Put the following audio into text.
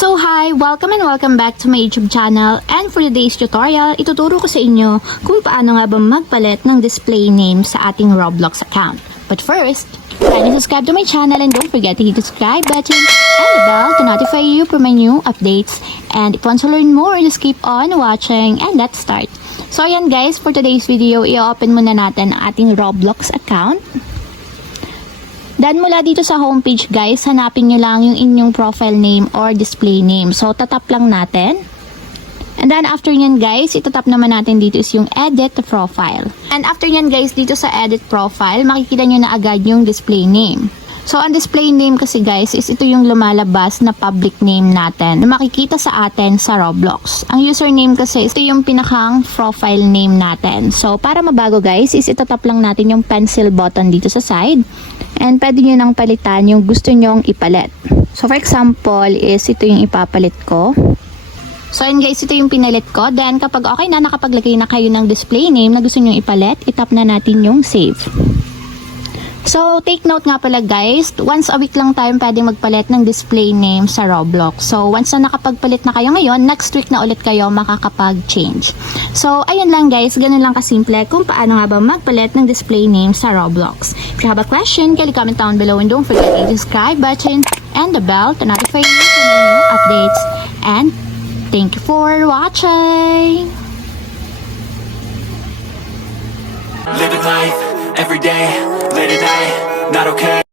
So hi! Welcome and welcome back to my YouTube channel, and for today's tutorial, ituturo ko sa inyo kung paano nga ba magpalit ng display name sa ating Roblox account. But first, kindly subscribe to my channel and don't forget to hit the subscribe button and the bell to notify you for my new updates. And if you want to learn more, just keep on watching and let's start. So ayan guys, for today's video, i-open muna natin ang ating Roblox account. Then mula dito sa homepage guys, hanapin nyo lang yung inyong profile name or display name. So tatap lang natin. And then after nyan guys, itatap naman natin dito is yung edit profile. And after nyan guys, dito sa edit profile, makikita nyo na agad yung display name. So ang display name kasi guys is ito yung lumalabas na public name natin na makikita sa atin sa Roblox. Ang username kasi ito yung pinakang profile name natin. So para mabago guys is itatap lang natin yung pencil button dito sa side. And pwede nyo nang palitan yung gusto nyong ipalit. So for example is ito yung ipapalit ko. So ayun guys, ito yung pinalit ko. Then kapag okay na, nakapaglagay na kayo ng display name na gusto nyong ipalit, itap na natin yung save. So take note nga pala guys, once a week lang tayo pwedeng magpalit ng display name sa Roblox. So once na nakapagpalit na kayo ngayon, next week na ulit kayo makakapag-change. So ayun lang guys, ganun lang kasimple kung paano nga ba magpalit ng display name sa Roblox. If you have a question, kindly comment down below and don't forget to hit the subscribe button and the bell to notify you for my new updates. And thank you for watching! Living life, every day, late at night, not okay.